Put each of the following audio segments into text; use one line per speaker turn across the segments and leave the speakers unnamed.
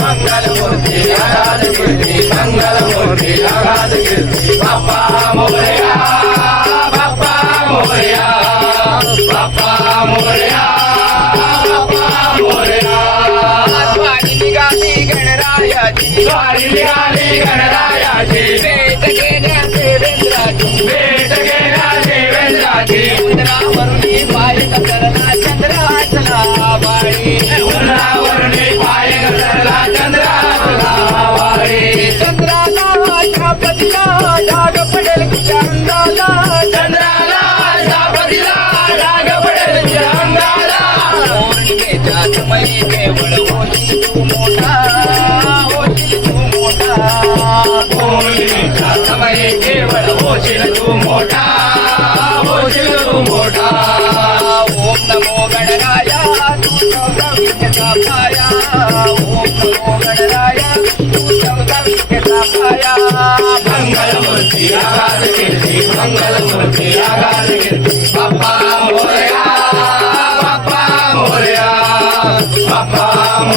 மங்களமூர்த்தி மங்களமூர்த்தி மங்களமூர்த்தி பாப்பா. वाङ्मयी केवळ होती तू मोठा होती तू मोठा. होईल केवळ होशील मंगलमूर्ती आगाध कीर्ती मंगलमूर्ती आगाध कीर्ती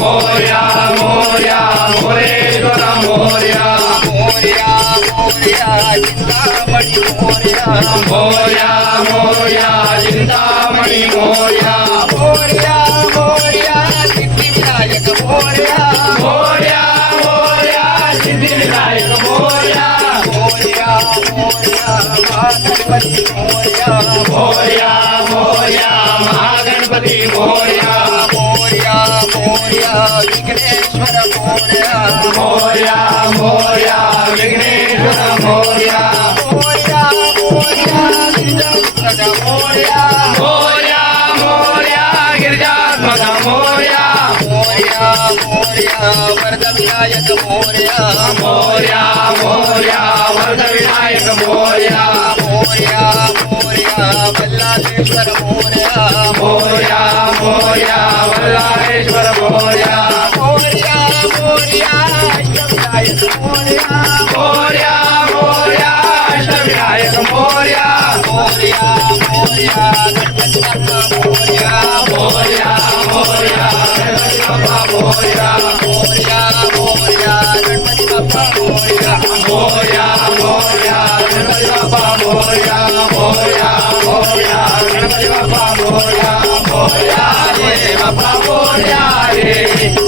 मोर्या मोर्या। मोरेश्वर मोर्या
मोर्या। मोर्या चिंतामणी मोर्या।
मोर्या मोर्या चिंतामणी मोर्या।
मोर्या मोर्या सिद्धिविनायक मोर्या।
मोर्या मोर्या सिद्धिविनायक मोर्या।
मोर्या मोर्या महागणपती मोर्या।
मोर्या मोर्या महागणपती मोर्या
मोर्या मोर्या विघ्नेश्वर मोर्या
मोर्या मोर्या विघ्नेश्वर मोर्या
मोर्या मोर्या गिरिजात्मज मोर्या
मोर्या मोर्या गिरिजात्मक मोर्या
मोर्या मोर्या वरदविनायक मोर्या
मोर्या मोर्या वरदविनायक मोर्या
मोर्या मोर्या वल्लादेश्वर मोर्या
मोर्या मोर्या वल्लाळेश्वर मोर्या
मोर्या मोर्या अष्टविनायक मोर्या
मोर्या मोर्या